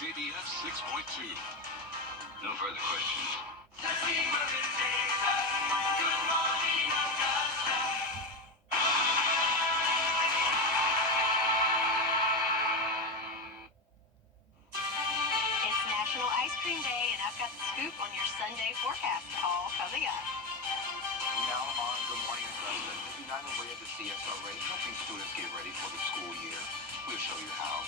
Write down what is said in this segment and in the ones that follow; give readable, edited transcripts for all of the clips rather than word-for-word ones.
WJBF 6.2. No further questions. Let's see where it takes us. Good morning, Augusta. It's National Ice Cream Day, and I've got the scoop on your Sunday forecast, all coming up. Now on Good Morning Augusta, the United Way of the CSRA helping students get ready for the school year. We'll show you how.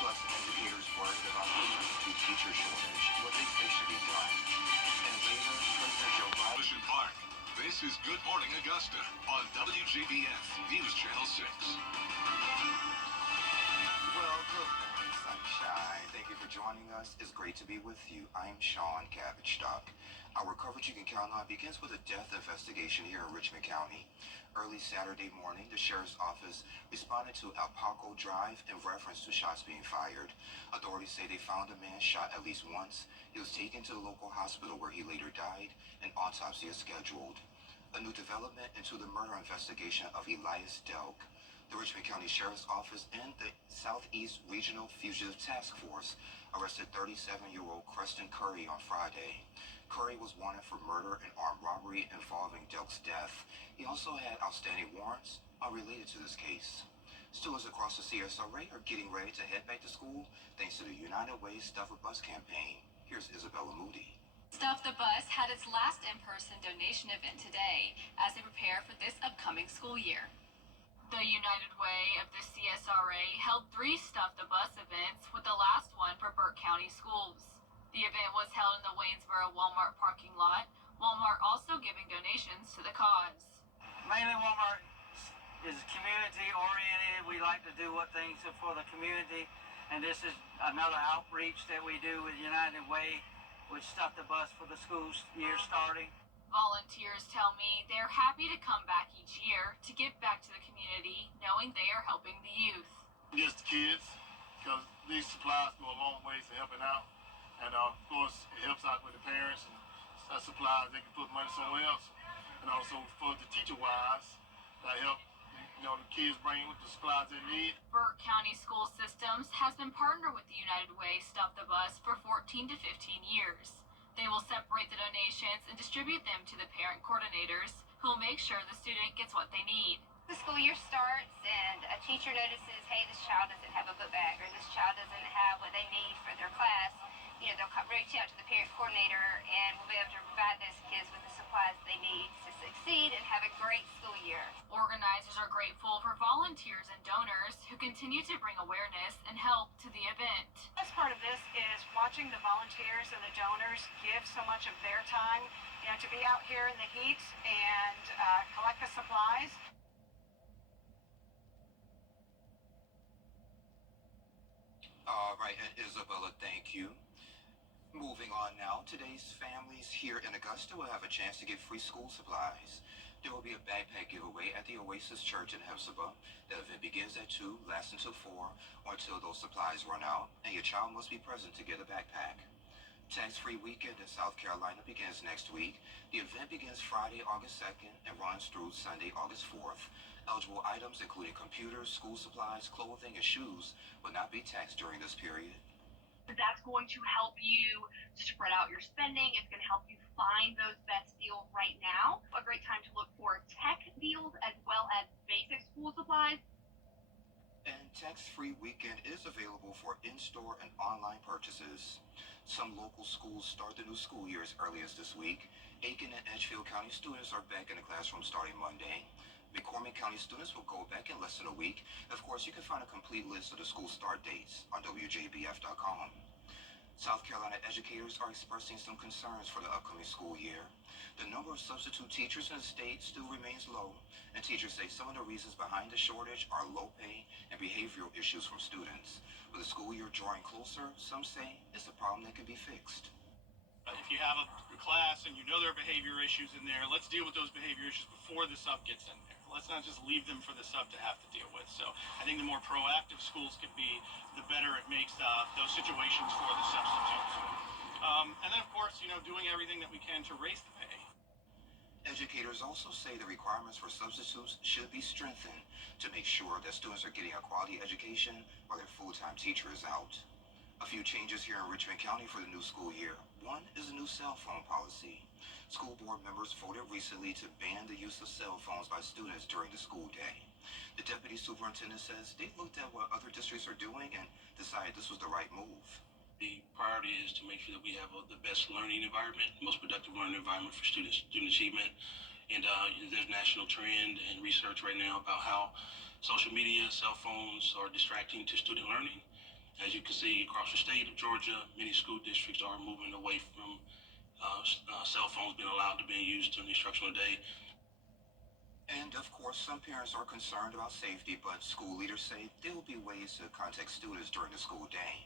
Plus, educators worried about the substitute teacher shortage, what they say should be done. And later, President Joe Biden. Ocean Park. This is Good Morning Augusta on WJBF News Channel 6. Well, good morning, sunshine. Thank you for joining us. It's great to be with you. I'm Sean Cabbage-Stock. Our coverage you can count on begins with a death investigation here in Richmond County. Early Saturday morning, the sheriff's office responded to Alpaco Drive in reference to shots being fired. Authorities say they found a man shot at least once. He was taken to the local hospital where he later died. An autopsy is scheduled. A new development into the murder investigation of Elias Delk. The Richmond County Sheriff's Office and the Southeast Regional Fugitive Task Force arrested 37-year-old Creston Curry on Friday. Curry was wanted for murder and armed robbery involving Delk's death. He also had outstanding warrants unrelated to this case. Students across the CSRA are getting ready to head back to school thanks to the United Way Stuff a Bus campaign. Here's Isabella Moody. Stuff the Bus had its last in-person donation event today as they prepare for this upcoming school year. The United Way of the CSRA held 3 Stuff the Bus events, with the last one for Burke County schools. The event was held in the Waynesboro Walmart parking lot, Walmart also giving donations to the cause. Mainly Walmart is community-oriented. We like to do what things are for the community, and this is another outreach that we do with United Way, which Stuff the Bus for the school year starting. Volunteers tell me they're happy to come back each year to give back to the community, knowing they are helping the youth. Just the kids, because these supplies go a long way to helping out. And of course, it helps out with the parents and that supplies, they can put money somewhere else. And also for the teacher-wise, that help, the kids bring with the supplies they need. Burke County School Systems has been partnered with the United Way Stuff the Bus for 14 to 15 years. They will separate the donations and distribute them to the parent coordinators, who will make sure the student gets what they need. The school year starts and a teacher notices, hey, this child doesn't have a book bag or this child doesn't have what they need for their class. They'll reach out to the parent coordinator and we'll be able to provide those kids with the supplies they need to succeed and have a great school year. Organizers are grateful for volunteers and donors who continue to bring awareness and help to the event. The best part of this is watching the volunteers and the donors give so much of their time, to be out here in the heat and collect the supplies. All right, and Isabella, thank you. Moving on now, today's families here in Augusta will have a chance to get free school supplies. There will be a backpack giveaway at the Oasis Church in Hephzibah. The event begins at 2, lasts until 4, or until those supplies run out, and your child must be present to get a backpack. Tax-free weekend in South Carolina begins next week. The event begins Friday, August 2nd, and runs through Sunday, August 4th. Eligible items including computers, school supplies, clothing, and shoes will not be taxed during this period. That's going to help you spread out your spending. It's going to help you find those best deals right now. A great time to look for tech deals as well as basic school supplies. And tax-free weekend is available for in-store and online purchases. Some local schools start the new school year as early as this week. Aiken and Edgefield County students are back in the classroom starting Monday. McCormick County students will go back in less than a week. Of course, you can find a complete list of the school start dates on WJBF.com. South Carolina educators are expressing some concerns for the upcoming school year. The number of substitute teachers in the state still remains low, and teachers say some of the reasons behind the shortage are low pay and behavioral issues from students. With the school year drawing closer, some say it's a problem that can be fixed. If you have a class and you know there are behavior issues in there, let's deal with those behavior issues before the sub gets in there. Let's not just leave them for the sub to have to deal with. So I think the more proactive schools can be, the better it makes those situations for the substitutes. And then, of course, doing everything that we can to raise the pay. Educators also say the requirements for substitutes should be strengthened to make sure that students are getting a quality education while their full-time teacher is out. A few changes here in Richmond County for the new school year. One is a new cell phone policy. School board members voted recently to ban the use of cell phones by students during the school day. The deputy superintendent says they looked at what other districts are doing and decided this was the right move. The priority is to make sure that we have the best learning environment, most productive learning environment for student achievement. And there's national trend and research right now about how social media, cell phones are distracting to student learning. As you can see across the state of Georgia, many school districts are moving away from cell phones being allowed to be used during the instructional day. And of course, some parents are concerned about safety, but school leaders say there will be ways to contact students during the school day.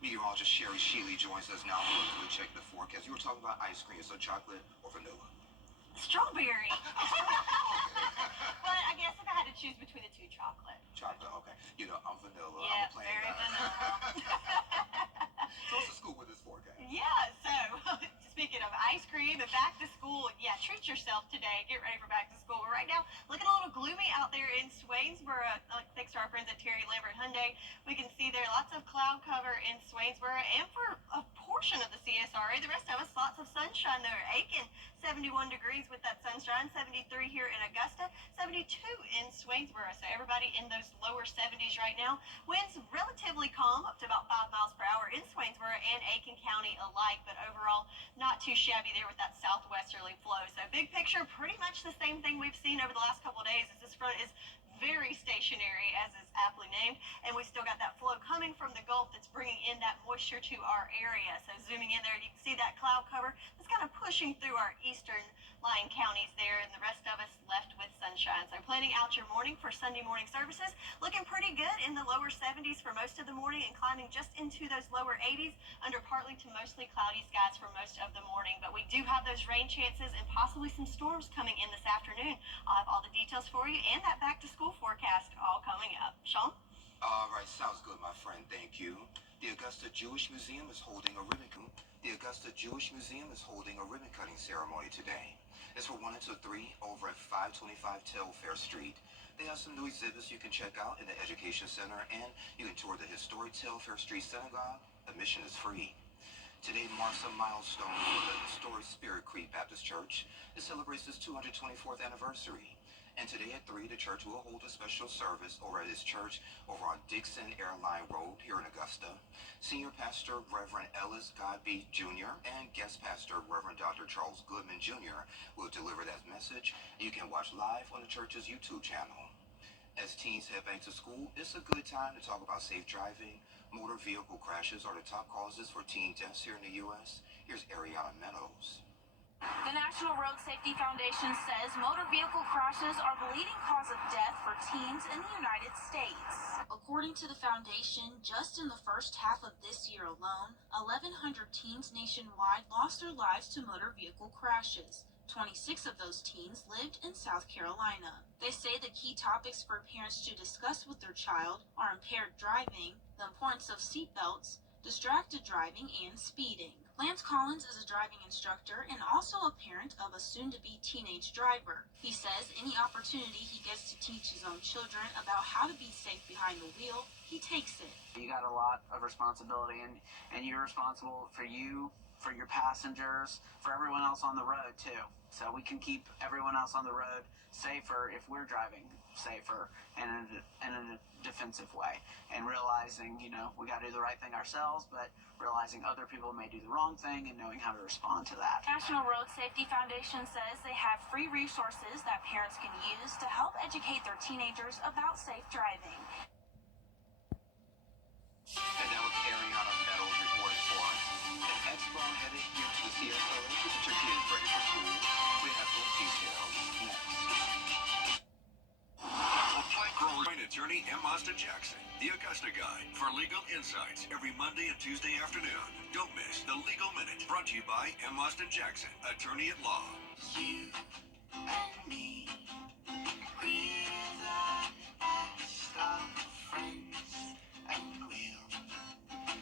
Meteorologist Sherry Sheely joins us now to check the forecast. You were talking about ice cream, so chocolate or vanilla? Strawberry. But I guess if I had to choose between the two, chocolate. Chocolate, okay. You know, I'm vanilla. Yeah, I'm a plain very guy. vanilla. So what's the school with this forecast? Yeah, so speaking of ice cream and back to school, yeah, treat yourself today. Get ready for back to school. But right now, looking a little gloomy out there in Swainsboro. Thanks to our friends at Terry Lambert Hyundai, we can see there lots of cloud cover in Swainsboro and for a portion of the CSRA. The rest of us, lots of sunshine there. Aiken, 71 degrees with that sunshine, 73 here in Augusta, 72 in Swainsboro. So everybody in those lower 70s right now. Winds relatively calm, up to about 5 miles per hour in Swainsboro and Aiken County alike, but overall not too shabby there with that southwesterly flow. So big picture, pretty much the same thing we've seen over the last couple of days as this front is very stationary, as is aptly named, and we still got that flow coming from the Gulf that's bringing in that moisture to our area. So zooming in there, you can see that cloud cover that's kind of pushing through our eastern lying counties there, and the rest of us left with sunshine. So planning out your morning for Sunday morning services, looking pretty good in the lower 70s for most of the morning and climbing just into those lower 80s under partly to mostly cloudy skies for most of the morning. But we do have those rain chances and possibly some storms coming in this afternoon. I'll have all the details for you and that back to school forecast all coming up. Sean? All right, sounds good, my friend. Thank you. The Augusta Jewish Museum is holding a ribbon cutting ceremony today. It's for 1 until 3 over at 525 Telfair Street. They have some new exhibits you can check out in the Education Center, and you can tour the historic Telfair Street Synagogue. Admission is free. Today marks a milestone for the historic Spirit Creek Baptist Church. It celebrates its 224th anniversary. And today at 3, the church will hold a special service over at its church over on Dixon Airline Road here in Augusta. Senior Pastor Reverend Ellis Godby Jr. and guest pastor Reverend Dr. Charles Goodman Jr. will deliver that message. You can watch live on the church's YouTube channel. As teens head back to school, it's a good time to talk about safe driving. Motor vehicle crashes are the top causes for teen deaths here in the U.S. Here's Ariana Meadows. The National Road Safety Foundation says motor vehicle crashes are the leading cause of death for teens in the United States. According to the foundation, just in the first half of this year alone, 1,100 teens nationwide lost their lives to motor vehicle crashes. 26 of those teens lived in South Carolina. They say the key topics for parents to discuss with their child are impaired driving, the importance of seatbelts, distracted driving, and speeding. Lance Collins is a driving instructor and also a parent of a soon-to-be teenage driver. He says any opportunity he gets to teach his own children about how to be safe behind the wheel, he takes it. You got a lot of responsibility, and you're responsible for you, for your passengers, for everyone else on the road too. So we can keep everyone else on the road safer if we're driving safer and in a defensive way, and realizing, you know, we got to do the right thing ourselves, but realizing other people may do the wrong thing and knowing how to respond to that. National Road Safety Foundation says they have free resources that parents can use to help educate their teenagers about safe driving. And that was Ariana Meadows reporting for us. An expo headed here to the CSRA to get your kids ready for school. We have those details next. For Plank Roller attorney M. Austin Jackson, the Augusta Guide for legal insights every Monday and Tuesday afternoon. Don't miss the Legal Minute, brought to you by M. Austin Jackson, attorney at law. You and me, we're the best of friends, and we'll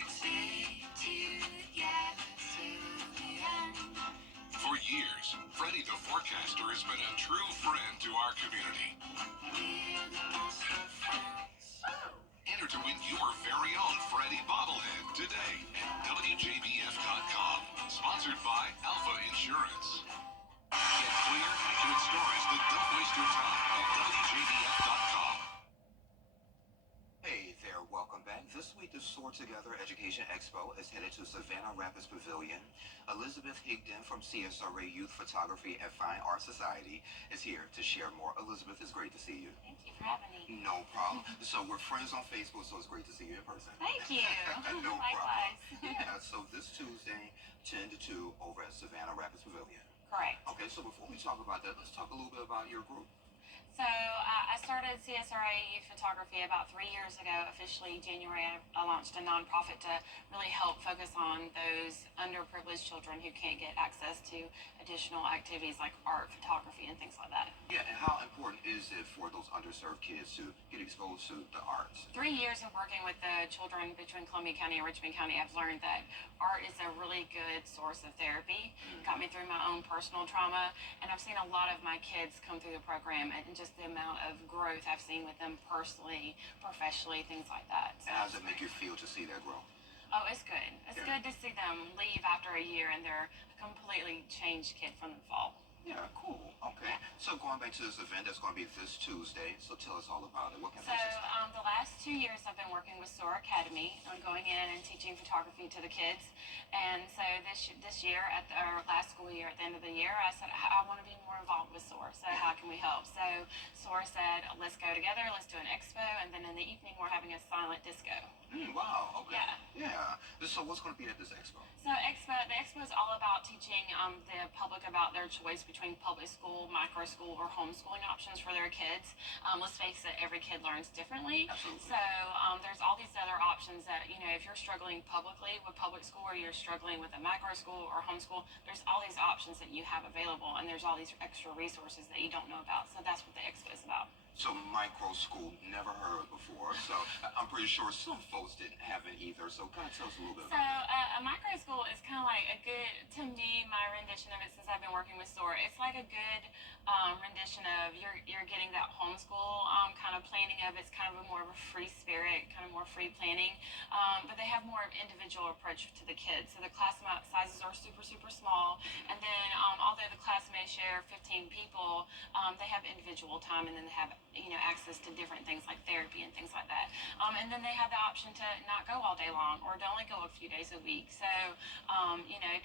stay together till the end. For years, Freddie the Forecaster has been a true friend to our community. We're the best of friends. Enter to win your very own Freddie bobblehead today. Soar Together Education Expo is headed to Savannah Rapids Pavilion. Elizabeth Higdon from CSRA Youth Photography and Fine Art Society is here to share more. Elizabeth, it's great to see you. Thank you for having me. No problem. So we're friends on Facebook, so it's great to see you in person. Thank you. No Likewise. problem. Yeah, so this Tuesday, 10 to 2 over at Savannah Rapids Pavilion. Correct. Okay, so before we talk about that, let's talk a little bit about your group. So I started CSRA Youth Photography about 3 years ago. Officially January, I launched a nonprofit to really help focus on those underprivileged children who can't get access to additional activities like art, photography, and things like that. Yeah, and how important is it for those underserved kids to get exposed to the arts? 3 years of working with the children between Columbia County and Richmond County, I've learned that art is a really good source of therapy. Got me through my own personal trauma, and I've seen a lot of my kids come through the program, and just the amount of growth I've seen with them personally, professionally, things like that. So And how does it make you feel to see that grow? oh, it's good. It's good to see them leave after a year and they're a completely changed kid from the fall. Yeah, cool. Okay. So going back to this event that's going to be this Tuesday, so tell us all about it. What can So they expect? the last 2 years I've been working with SOAR Academy. I'm going in and teaching photography to the kids. And so this year, our last school year, at the end of the year, I said, I want to be more involved with SOAR. So how can we help? So SOAR said, let's go together, let's do an expo, and then in the evening we're having a silent disco. Wow, okay. Yeah. So what's going to be at this expo? So the expo is all about teaching the public about their choice between public school, micro school, or homeschooling options for their kids. Let's face it, every kid learns differently. Absolutely. So there's all these other options that, if you're struggling publicly with public school or you're struggling with a micro school or homeschool, there's all these options that you have available, and there's all these extra resources that you don't know about. So that's what the expo is about. So micro school, never heard before. So I'm pretty sure some folks didn't have it either. So kind of tell us a little bit So about a micro school is kind of like a good, to me, my rendition of it since I've been working with SOAR. It's like a good rendition of you're getting that homeschool kind of planning of it's kind of a more of a free spirit, kind of more free planning. But they have more of an individual approach to the kids. So the class sizes are super, super small. And then although the class may share 15 people, they have individual time, and then they have access to different things like therapy and things like that. And then they have the option to not go all day long or to only go a few days a week. So,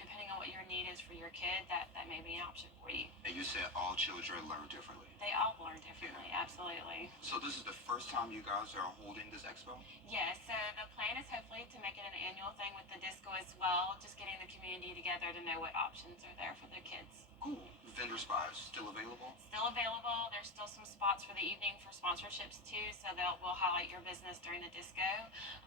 depending on what your need is for your kid, that may be an option for you. And you said all children learn differently. They all learn differently, absolutely. So this is the first time you guys are holding this expo? Yes, so the plan is hopefully to make it an annual thing with the disco as well, just getting the community together to know what options are there for their kids. Cool. Vendor spots still available? Still available. There's still some spots for the evening for sponsorships too, so we'll highlight your business during the disco.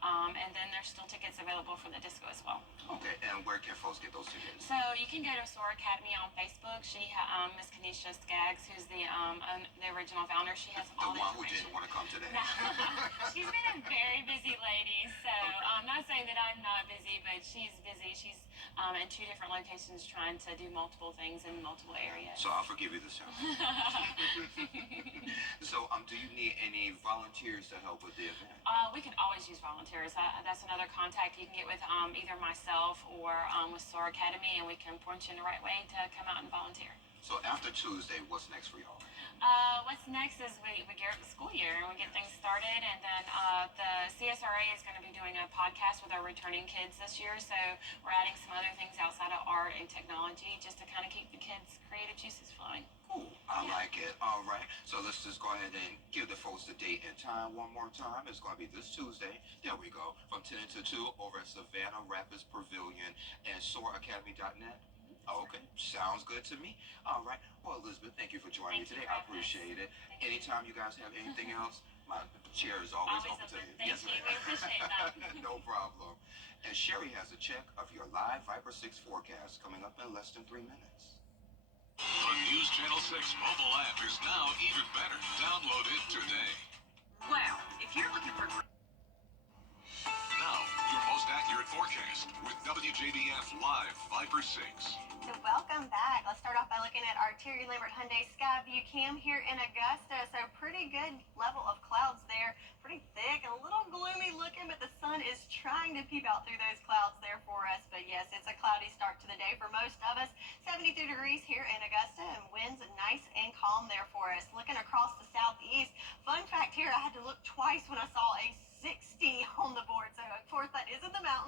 And then there's still tickets available for the disco as well. Okay, and where can folks get those tickets? So you can go to SOAR Academy on Facebook. Miss Kenesha Skaggs, who's the original founder, she has all the one who information. didn't want to come today. No. She's been a very busy lady, so I'm not saying that I'm not busy, but she's busy. She's in 2 different locations trying to do multiple things in multiple areas. So I'll forgive you this time. So do you need any volunteers to help with the event? We can always use volunteers. That's another contact you can get with either myself or with SOAR Academy, and we can point you in the right way to come out and volunteer. So after Tuesday, what's next for y'all? What's next is we gear up the school year and we get things started, and then the CSRA is going to be doing a podcast with our returning kids this year, so we're adding some other things outside of art and technology just to kind of keep the kids' creative juices flowing. Cool. I like it. All right. So let's just go ahead and give the folks the date and time one more time. It's going to be this Tuesday. There we go. From 10 to 2 over at Savannah Rapids Pavilion and SoarAcademy.net. Okay, sounds good to me. All right. Well, Elizabeth, thank you for joining me today. I appreciate it. Anytime you guys have anything else, my chair is always open to you. Thank you. We appreciate that. No problem. And Sherry has a check of your live Viper 6 forecast coming up in less than 3 minutes. The News Channel 6 mobile app is now even better. Download it today. Wow, if you're looking for... Now, your most accurate forecast with WJBF Live Viper 6. So welcome back. Let's start off by looking at our Terry Lambert Hyundai Skyview Cam here in Augusta. So pretty good level of clouds there. Pretty thick, a little gloomy looking, but the sun is trying to peep out through those clouds there for us. But yes, it's a cloudy start to the day for most of us. 72 degrees here in Augusta, and winds nice and calm there for us. Looking across the southeast, fun fact here, I had to look twice when I saw a 60 on the board. So of course that is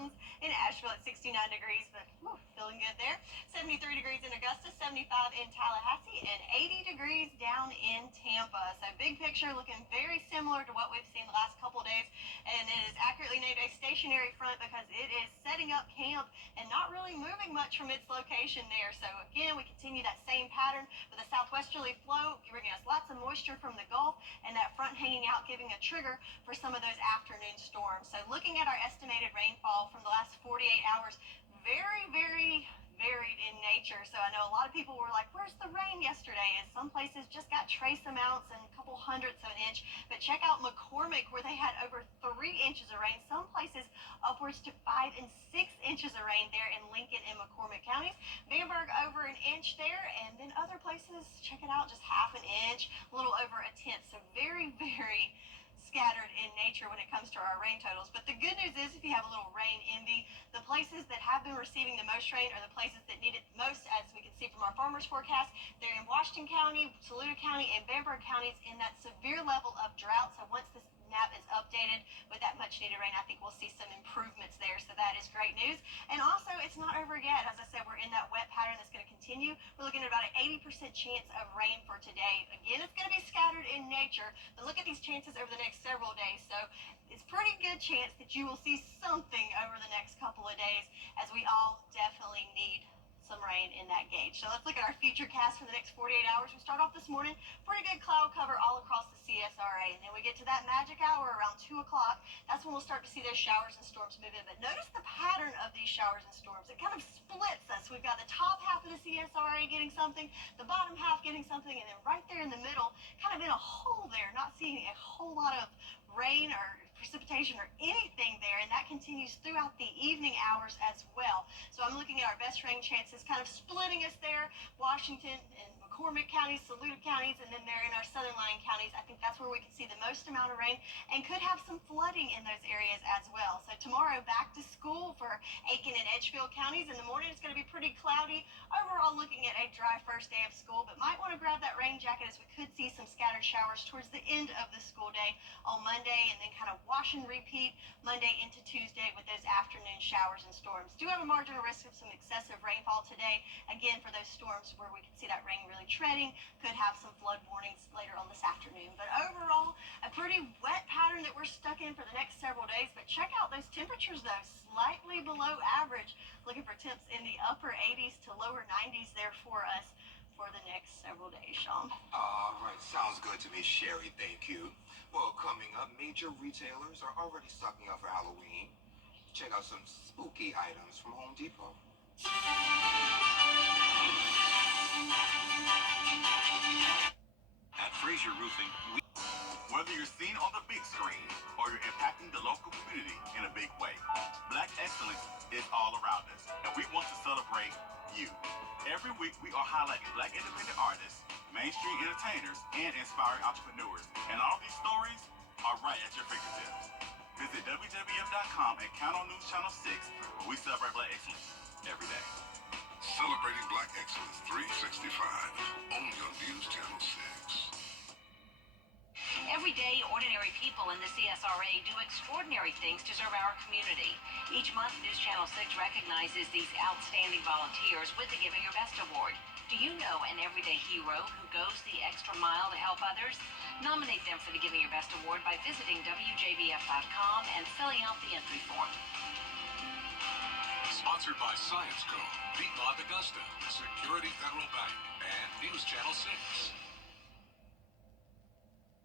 mountains. In Asheville at 69 degrees, but whew, feeling good there. 73 degrees in Augusta, 75 in Tallahassee, and 80 degrees down in Tampa. So big picture looking very similar to what we've seen the last couple of days, and it is accurately named a stationary front because it is setting up camp and not really moving much from its location there. So again, we continue that same pattern with a southwesterly flow, bringing us lots of moisture from the Gulf, and that front hanging out, giving a trigger for some of those afternoon storms. So looking at our estimated rainfall from the last 48 hours, very, very varied in nature. So I know a lot of people were like, where's the rain yesterday? And some places just got trace amounts and a couple hundredths of an inch. But check out McCormick, where they had over 3 inches of rain. Some places upwards to 5 and 6 inches of rain there in Lincoln and McCormick counties. Bamberg over an inch there, and then other places, check it out, just half an inch, a little over a tenth. So very, very scattered in nature when it comes to our rain totals. But the good news is, if you have a little rain envy, the places that have been receiving the most rain are the places that need it most, as we can see from our farmers forecast. They're in Washington County, Saluda County, and Bamberg counties in that severe level of drought. So once this map is updated with that much needed rain, I think we'll see some improvements there. So that is great news. And also, it's not over yet. As I said, we're in that wet pattern that's going to continue. We're looking at about an 80% chance of rain for today. Again, it's going to be scattered in nature, but look at these chances over the next several days. So it's pretty good chance that you will see something over the next couple of days, as we all definitely need some rain in that gauge. So let's look at our future cast for the next 48 hours. We start off this morning, pretty good cloud cover all across the CSRA, and then we get to that magic hour around 2 o'clock. That's when we'll start to see those showers and storms move in. But notice the pattern of these showers and storms. It kind of splits us. We've got the top half of the CSRA getting something, the bottom half getting something, and then right there in the middle, kind of in a hole there, not seeing a whole lot of rain or precipitation or anything there, and that continues throughout the evening hours as well. So I'm looking at our best rain chances kind of splitting us there, Washington and McCormick counties, Saluda counties, and then there in our southern lying counties. I think that's where we can see the most amount of rain and could have some flooding in those areas as well. So tomorrow, back to school for Aiken and Edgefield counties. In the morning, it's going to be pretty cloudy. Overall, looking at a dry first day of school, but might want to grab that rain jacket, as we could see some scattered showers towards the end of the school day on Monday, and then kind of wash and repeat Monday into Tuesday with those afternoon showers and storms. Do have a marginal risk of some excessive rainfall today. Again, for those storms where we can see that rain really treading, could have some flood warnings later on this afternoon. But overall, a pretty wet pattern that we're stuck in for the next several days. But check out those temperatures, though, slightly below average. Looking for temps in the upper 80s to lower 90s there for us for the next several days, Sean. All right, sounds good to me, Sherry. Thank you. Well, coming up, major retailers are already stocking up for Halloween. Check out some spooky items from Home Depot. At Fraser Roofing, whether you're seen on the big screen or you're impacting the local community in a big way, Black excellence is all around us, and we want to celebrate you. Every week, we are highlighting Black independent artists, mainstream entertainers, and inspiring entrepreneurs. And all these stories are right at your fingertips. Visit WJBF.com and count on News Channel 6, where we celebrate Black excellence every day. Celebrating Black Excellence 365, only on News Channel 6. Every day, ordinary people in the CSRA do extraordinary things to serve our community. Each month, News Channel 6 recognizes these outstanding volunteers with the Giving Your Best Award. Do you know an everyday hero who goes the extra mile to help others? Nominate them for the Giving Your Best Award by visiting WJBF.com and filling out the entry form. Sponsored by Science Co., Piedmont Augusta, Security Federal Bank, and News Channel 6.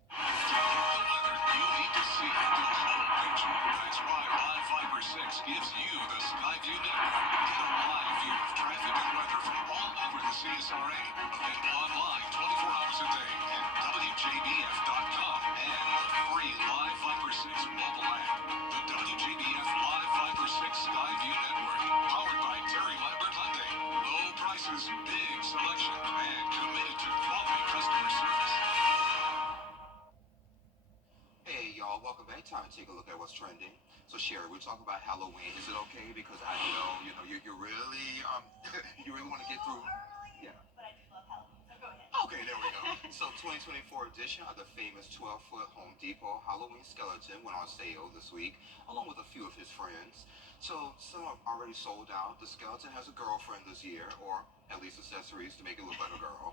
The weather you need to see the whole picture. That's why Live Viper 6 gives you the Skyview network. Get a live view of traffic and weather from all over the CSRA. Available online 24 hours a day at WJBF.com and the free Live Viper 6 mobile app. The WJBF Live Viper 6 Skyview network, powered by Terry Lambert Hyundai. Low prices, big selection, and committed to quality customer service. Hey, y'all, welcome back. Time to take a look at what's trending. So, Sherry, we're talking about Halloween. Is it okay? Because I know, you really, you really want to get through. Early, Yeah. but I do love Halloween, so go ahead. Okay, there we go. So 2024 edition of the famous 12-foot Home Depot Halloween skeleton went on sale this week, along with a few of his friends. So some are already sold out. The skeleton has a girlfriend this year, or at least accessories to make it look like a girl.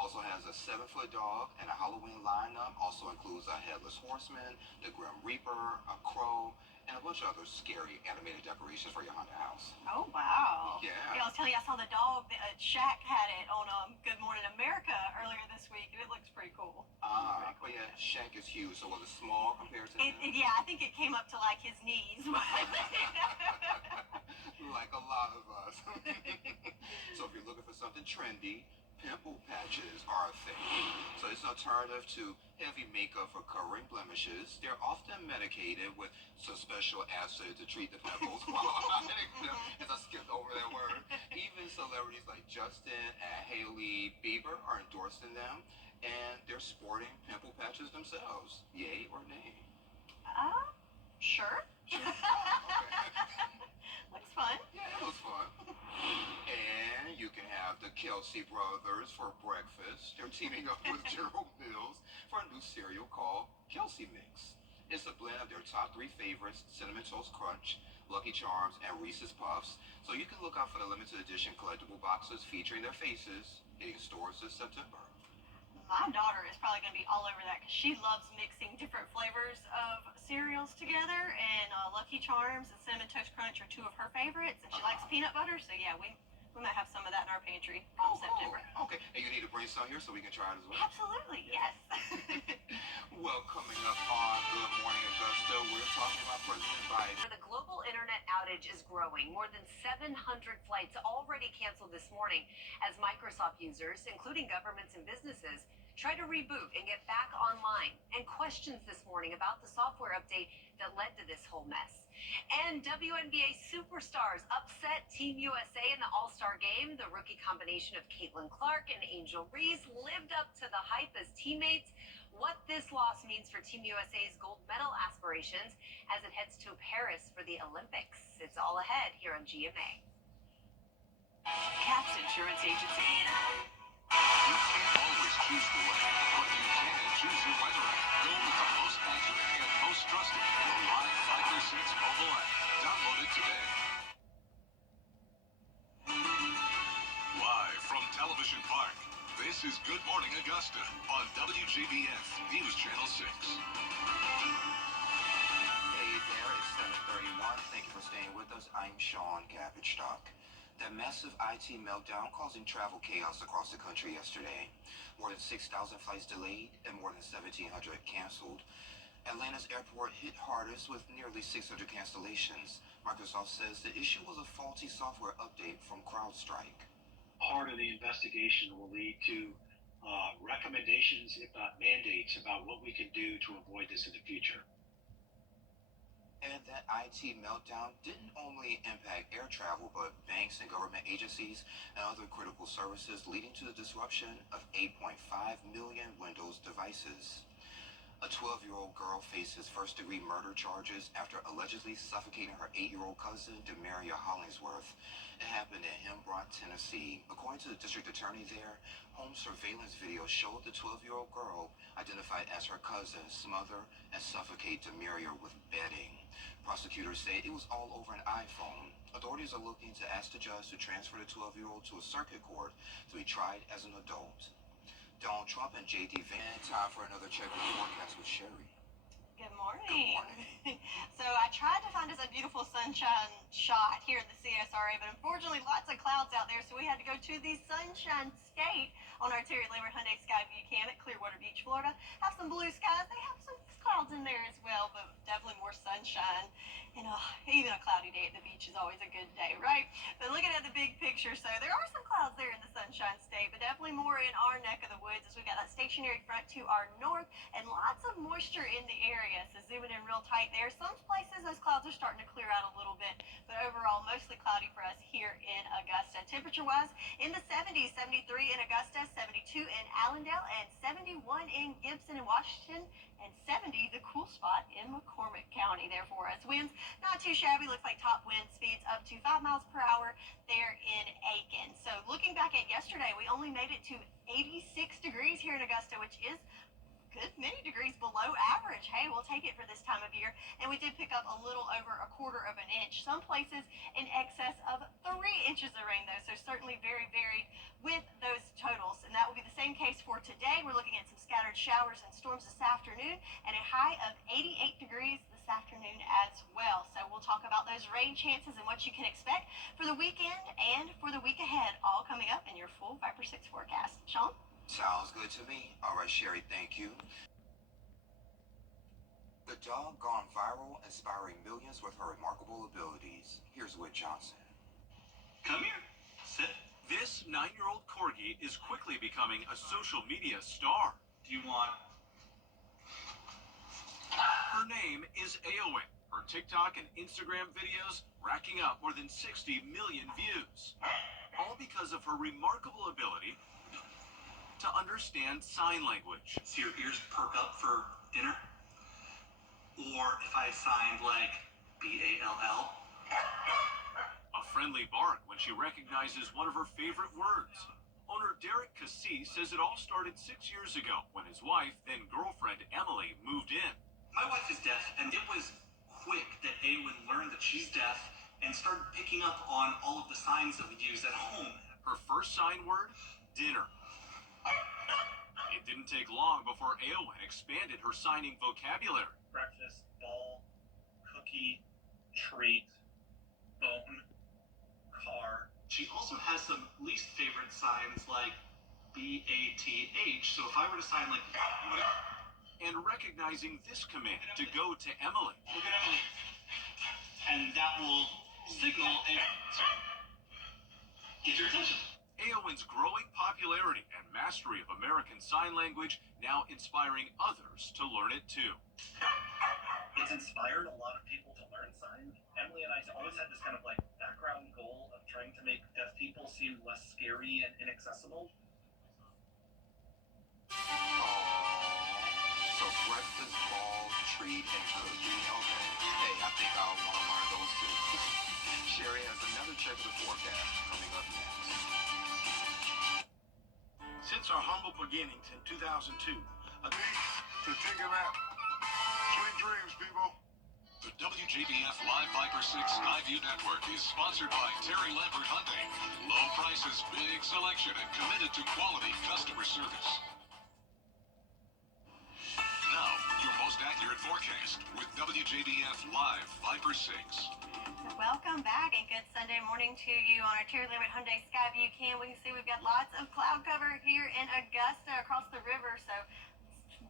Also has a 7-foot dog, and a Halloween lineup also includes a headless horseman, the Grim Reaper, a crow, and a bunch of other scary animated decorations for your haunted house. Oh, wow. Yeah. I was telling you, I saw the dog, Shaq had it on Good Morning America earlier this week, and it looks pretty cool. But yeah, Shaq is huge, so was it small compared to him? Yeah, I think it came up to like his knees. Like a lot of us. So if you're looking for something trendy, pimple patches are a thing. So it's an alternative to heavy makeup for covering blemishes. They're often medicated with some special acid to treat the pimples. As I skipped over that word. Even celebrities like Justin and Hailey Bieber are endorsing them, and they're sporting pimple patches themselves. Yay or nay? Sure. Looks fun. Yeah, it was fun. And you can have the Kelsey brothers for breakfast. They're teaming up with Gerald Mills for a new cereal called Kelsey Mix. It's a blend of their top 3 favorites, Cinnamon Toast Crunch, Lucky Charms, and Reese's Puffs. So you can look out for the limited edition collectible boxes featuring their faces hitting stores this September. My daughter is probably going to be all over that because she loves mixing different flavors of cereals together, and Lucky Charms and Cinnamon Toast Crunch are 2 of her favorites, and she likes peanut butter, so yeah, we might have some of that in our pantry come September. Okay, and you need to bring some here so we can try it as well? Absolutely, yes. Well, coming up on Good Morning Augusta, we're talking about President Biden. The global internet outage is growing. More than 700 flights already canceled this morning as Microsoft users, including governments and businesses, try to reboot and get back online. And questions this morning about the software update that led to this whole mess. And WNBA superstars upset Team USA in the All-Star game. The rookie combination of Caitlin Clark and Angel Reese lived up to the hype as teammates. What this loss means for Team USA's gold medal aspirations as it heads to Paris for the Olympics. It's all ahead here on GMA. Caps Insurance Agency. You can't always choose the weather, but you can choose your weather app. Go with the most accurate and most trusted, the Live Fiber 6 mobile app. Download it today. Live from Television Park, this is Good Morning Augusta on WJBF News Channel 6. Hey there, it's 7:31. Thank you for staying with us. I'm Sean Cabbage-Stock. That massive IT meltdown causing travel chaos across the country yesterday. More than 6,000 flights delayed and more than 1,700 canceled. Atlanta's airport hit hardest with nearly 600 cancellations. Microsoft says the issue was a faulty software update from CrowdStrike. Part of the investigation will lead to recommendations, if not mandates, about what we can do to avoid this in the future. And that IT meltdown didn't only impact air travel, but banks and government agencies and other critical services, leading to the disruption of 8.5 million Windows devices. A 12-year-old girl faces first-degree murder charges after allegedly suffocating her 8-year-old cousin, Demaria Hollingsworth. It happened in Hembrook, Tennessee. According to the district attorney there, home surveillance video showed the 12-year-old girl, identified as her cousin, smother and suffocate Demaria with bedding. Prosecutors say it was all over an iPhone. Authorities are looking to ask the judge to transfer the 12-year-old to a circuit court to be tried as an adult. Donald Trump and J.D. Vance. Time for another check of the forecast with Sherry. Good morning. So I tried to find us a beautiful sunshine shot here at the CSRA, but unfortunately lots of clouds out there, so we had to go to the Sunshine State on our Terry Lambert Hyundai Skyview Cam at Clearwater Beach, Florida. Have some blue skies. They have some clouds in there as well, but definitely more sunshine. And even a cloudy day at the beach is always a good day, right? But looking at the big picture, so there are some clouds there in the Sunshine State, but definitely more in our neck of the woods as we've got that stationary front to our north and lots of moisture in the area. area. So zooming in real tight there. Some places those clouds are starting to clear out a little bit, but overall mostly cloudy for us here in Augusta. Temperature-wise, in the 70s, 73 in Augusta, 72 in Allendale, and 71 in Gibson and Washington, and 70, the cool spot in McCormick County there for us. Winds not too shabby. Looks like top wind speeds up to 5 miles per hour there in Aiken. So looking back at yesterday, we only made it to 86 degrees here in Augusta, which is good many degrees below average. Hey, we'll take it for this time of year. And we did pick up a little over 1/4 of an inch. Some places in excess of 3 inches of rain, though. So certainly very varied with those totals. And that will be the same case for today. We're looking at some scattered showers and storms this afternoon and a high of 88 degrees this afternoon as well. So we'll talk about those rain chances and what you can expect for the weekend and for the week ahead, all coming up in your full Viper 6 forecast. Sean? Sounds good to me. All right, Sherry, thank you. The dog gone viral, inspiring millions with her remarkable abilities. Here's Whit Johnson. Come here. Sit. This 9-year-old corgi is quickly becoming a social media star. Do you want... Her name is Aowen. Her TikTok and Instagram videos racking up more than 60 million views. All because of her remarkable ability to understand sign language. So your ears perk up for dinner? Or if I signed like B-A-L-L? A friendly bark when she recognizes one of her favorite words. Owner Derek Cassis says it all started 6 years ago when his wife, then girlfriend Emily, moved in. My wife is deaf, and it was quick that Awen learned that she's deaf and started picking up on all of the signs that we use at home. Her first sign word, dinner. It didn't take long before Aowen expanded her signing vocabulary. Breakfast, ball, cookie, treat, bone, car. She also has some least favorite signs like B-A-T-H. So if I were to sign like... And recognizing this command to go to Emily. Look at Emily. And that will signal a... Get your attention. Aowen's growing popularity and mastery of American Sign Language now inspiring others to learn it too. It's inspired a lot of people to learn sign. Emily and I always had this kind of like background goal of trying to make deaf people seem less scary and inaccessible. So breakfast, ball, treat, and cookie. Okay. Hey, I think I'll want to learn those too. Sherry has another check of the forecast coming up next. Since our humble beginnings in 2002, to take a nap. Sweet dreams, people. The WJBF Live Viper 6 Skyview Network is sponsored by Terry Lambert Hyundai. Low prices, big selection, and committed to quality customer service. Now, your most accurate forecast with WJBF Live Viper 6. Welcome back and good Sunday morning to you on our Terry Lambert Hyundai Skyview cam. We can see we've got lots of cloud cover here in Augusta across the river, so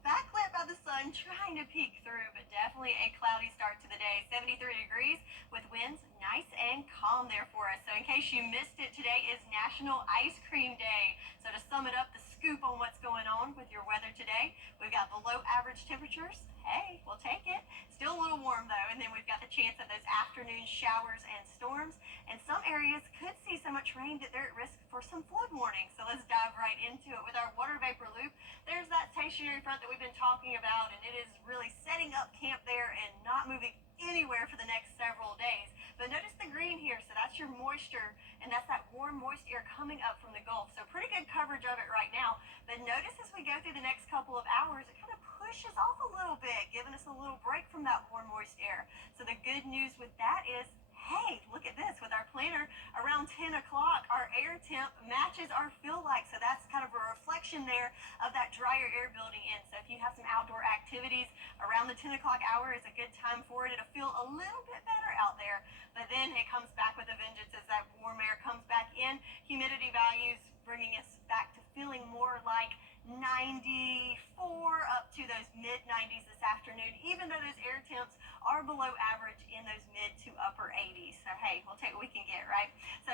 backlit by the sun, trying to peek through, but definitely a cloudy start to the day. 73 degrees with winds nice and calm there for us. So in case you missed it, today is National Ice Cream Day. So to sum it up, the scoop on what's going on with your weather today, we've got below average temperatures. Hey, we'll take it. Still a little warm though, and then we've got the chance of those afternoon showers and storms, and some areas could see so much rain that they're at risk for some flood warnings. So let's dive right into it with our water vapor loop. There's that stationary front that we've been talking about, and it is really setting up camp there and not moving anywhere for the next several days. But notice the green here, so that's your moisture, and that's that warm, moist air coming up from the Gulf. So pretty good coverage of it right now. But notice as we go through the next couple of hours, it kind of pushes off a little bit, giving us a little break from that warm, moist air. So the good news with that is, hey, look at this. With our planner, around 10 o'clock, our air temp matches our feel like. So that's kind of a reflection there of that drier air building in. So if you have some outdoor activities, around the 10 o'clock hour is a good time for it. It'll feel a little bit better out there. But then it comes back with a vengeance as that warm air comes back in. Humidity values bringing us back to feeling more like 94 up to those mid-90s this afternoon, even though those air temps are below average in those mid to upper 80s. So hey, we'll take what we can get, right? So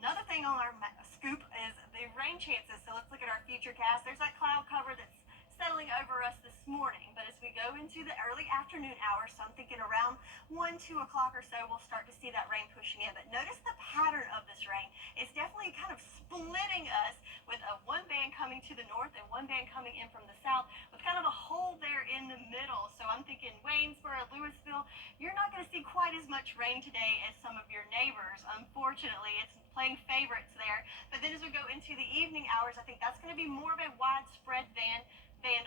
another thing on our scoop is the rain chances. So let's look at our future cast. There's that cloud cover that's settling over us this morning, but as we we go into the early afternoon hours, so I'm thinking around 1, 2 o'clock or so, we'll start to see that rain pushing in. But notice the pattern of this rain. It's definitely kind of splitting us with one band coming to the north and one band coming in from the south with kind of a hole there in the middle. So I'm thinking Waynesboro, Louisville, you're not going to see quite as much rain today as some of your neighbors. Unfortunately, it's playing favorites there. But then as we go into the evening hours, I think that's going to be more of a widespread band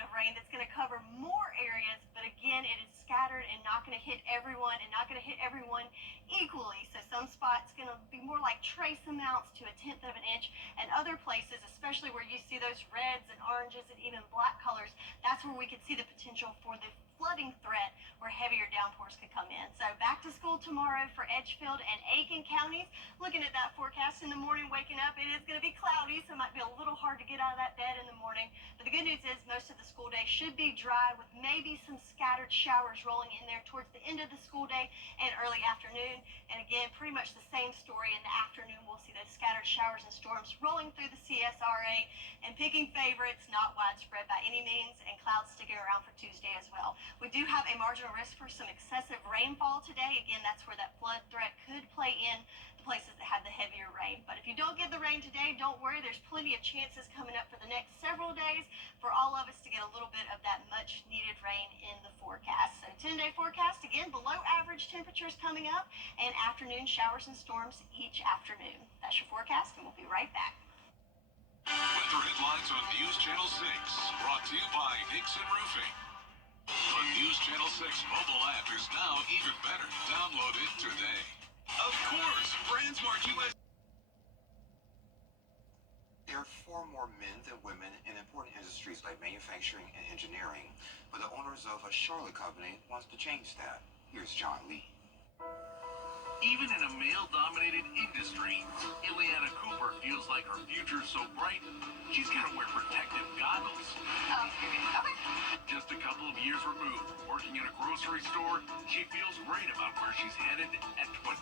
of rain that's going to cover more areas, but again, it is scattered and not going to hit everyone equally. So some spots going to be more like trace amounts to 1/10 of an inch, and other places, especially where you see those reds and oranges and even black colors, that's where we could see the potential for the flooding threat where heavier downpours could come in. So back to school tomorrow for Edgefield and Aiken counties. Looking at that forecast in the morning, waking up, it is going to be cloudy, so it might be a little hard to get out of that bed in the morning. But the good news is most of the school day should be dry with maybe some scattered showers rolling in there towards the end of the school day and early afternoon. And again, pretty much the same story in the afternoon. We'll see those scattered showers and storms rolling through the CSRA and picking favorites, not widespread by any means, and clouds sticking around for Tuesday as well. We do have a marginal risk for some excessive rainfall today. Again, that's where that flood threat could play in the places that have the heavier rain. But if you don't get the rain today, don't worry. There's plenty of chances coming up for the next several days for all of us to get a little bit of that much needed rain in the forecast. So 10-day forecast, again, below average temperatures coming up and afternoon showers and storms each afternoon. That's your forecast, and we'll be right back. Weather headlines on News Channel 6, brought to you by Nixon Roofing. The News Channel 6 mobile app is now even better. Download it today. Of course, BrandsMart US. There are far more men than women in important industries like manufacturing and engineering, but the owners of a Charlotte company wants to change that. Here's John Lee. Even in a male-dominated industry, Ileana Cooper feels like her future's so bright, she's got to wear protective goggles. Oh, okay. Just a couple of years removed, working in a grocery store, she feels great about where she's headed at 20.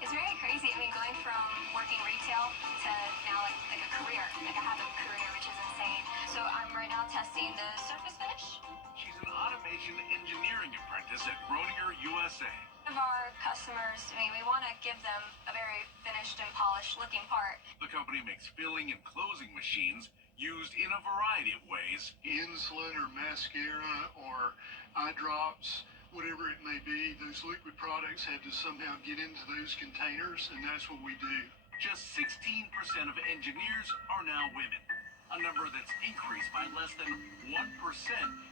It's really crazy. I mean, going from working retail to now like a career. Like I have a career, which is insane. So I'm right now testing the surface finish. She's an automation engineering apprentice at Groninger USA. Of our customers, I mean, we want to give them a very finished and polished looking part. The company makes filling and closing machines used in a variety of ways. Insulin or mascara or eye drops, whatever it may be, those liquid products have to somehow get into those containers, and that's what we do. Just 16% of engineers are now women, a number that's increased by less than 1%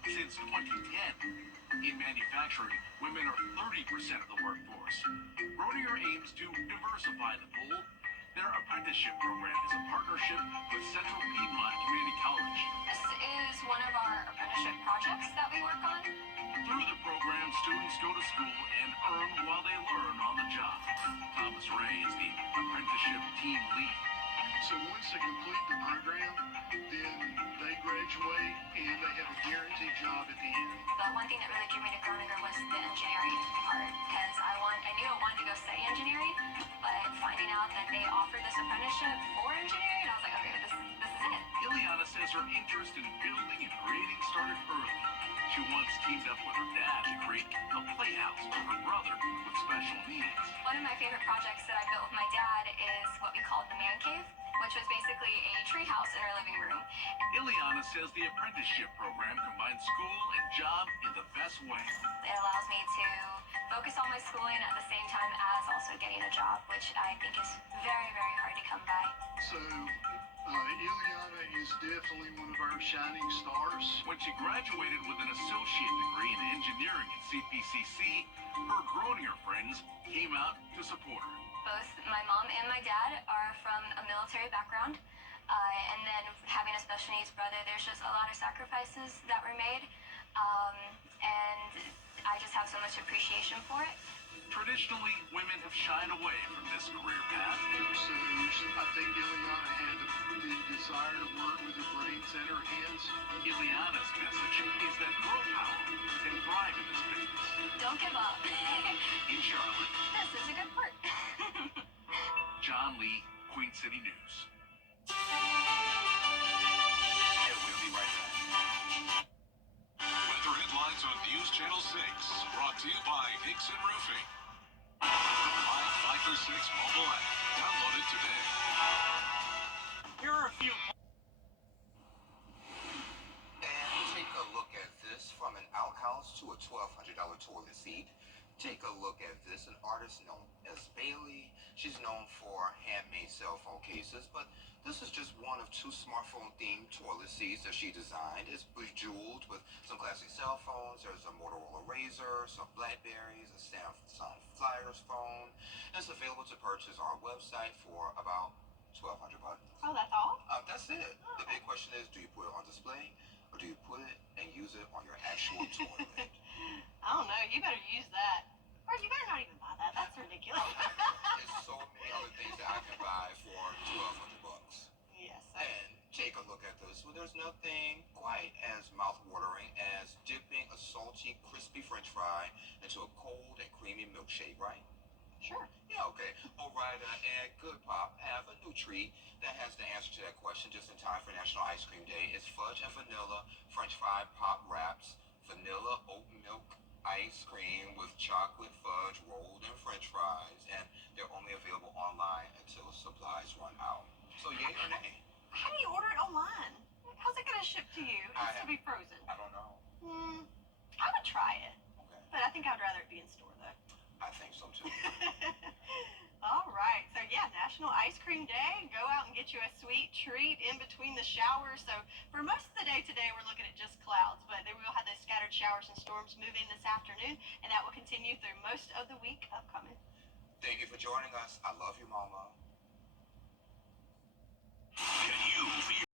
since 2010. In manufacturing, women are 30% of the workforce. Groninger aims to diversify the pool. Their apprenticeship program is a partnership with Central Piedmont Community College. This is one of our apprenticeship projects that we work on. Through the program, students go to school and earn while they learn on the job. Thomas Ray is the apprenticeship team lead. So once they complete the program, then they graduate and they have a guaranteed job at the end. The one thing that really drew me to Groninger was the engineering part, because I knew I wanted to go study engineering, but finding out that they offered this apprenticeship for engineering, I was like, okay, this is it. Ileana says her interest in building and creating started early. She once teamed up with her dad to create a playhouse for her brother with special needs. One of my favorite projects that I built with my dad is what we called the man cave, which was basically a tree house in our living room. Ileana says the apprenticeship program combines school and job in the best way. It allows me to focus on my schooling at the same time as also getting a job, which I think is very, very hard to come by. So Ileana is definitely one of our shining stars. When she graduated with an associate degree in engineering at CPCC, her Groninger friends came out to support her. Both my mom and my dad are from a military background, and then having a special needs brother, there's just a lot of sacrifices that were made, and I just have so much appreciation for it. Traditionally, women have shied away from this career path. So I think Ileana had the desire to work with her brains and her hands. Ileana's message is that girl power can thrive in this business. Don't give up. In Charlotte, This is a good part. John Lee, Queen City News. And we'll be right back. Weather headlines on News Channel 6. Brought to you by Dixon Roofing. Live 5 for 6 mobile app. Download it today. Here are a few. And take a look at this. From an outhouse to a $1,200 toilet seat. Take a look at this. An artist known as Bailey. She's known for handmade cell phone cases, but this is just one of 2 smartphone-themed toilet seats that she designed. It's bejeweled with some classic cell phones. There's a Motorola Razr, some Blackberries, a Samsung Flyers phone. And it's available to purchase on our website for about $1,200. Oh, that's all? That's it. The big question is, do you put it on display, or do you put it and use it on your actual toilet? I don't know. You better use that. Or you better not even buy that. That's ridiculous. There's so many other things that I can buy for $1,200. Yes. And take a look at this. Well, there's nothing quite as mouth-watering as dipping a salty, crispy French fry into a cold and creamy milkshake, right? Sure. Yeah, okay. O'Reilly and Good Pop have a new treat that has the answer to that question just in time for National Ice Cream Day. It's fudge and vanilla French fry pop wraps, vanilla oat milk ice cream with chocolate fudge rolled in French fries, and they're only available online until supplies run out. So yay or nay? How do you order it online? How's it going to ship to you? It has to be frozen. I don't know. I would try it. Okay. But I think I'd rather it be in store, though. I think so, too. All right. So, yeah, National Ice Cream Day. Go out and get you a sweet treat in between the showers. So, for most of the day today, we're looking at just clouds. But then we will have those scattered showers and storms move in this afternoon. And that will continue through most of the week upcoming. Thank you for joining us. I love you, Mama. Can you feel